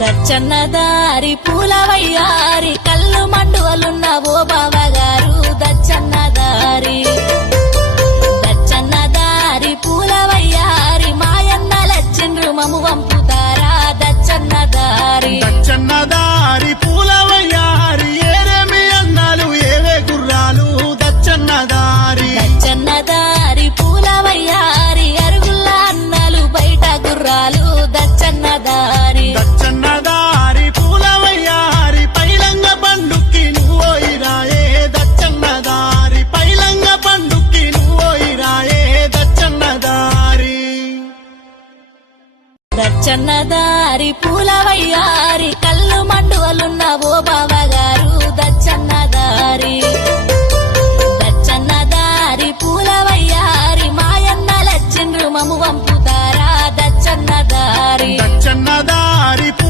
దచ్చన్నదారి పూలవయ్యారి కళ్ళు మండువలున్న ఓ బావగారు దచ్చన్నదారి దచ్చన్నదారి పూలవయ్యారి మాయన్న లచ్చిండ్రు మము వంపుతారా దచ్చన్నదారి దచ్చన్నదారి పూలవయ్యారి ఏరేమి అన్నాలు ఏవే గుర్రాలు దచ్చన్నదారి దచ్చన్నదారి పూలవయ్యారి అరుగుల్ల అన్నలు బయట గుర్రాలు దచ్చన్నదారి దచ్చన్నదారి పూలవయ్యారి పైలంగ పండుక్కి నువ్వోయిరాయే దచ్చన్నదారి పైలంగ పండుక్కి నువ్వోయిరాయే దచ్చన్నదారి దచ్చన్నదారి పూలవయ్యారి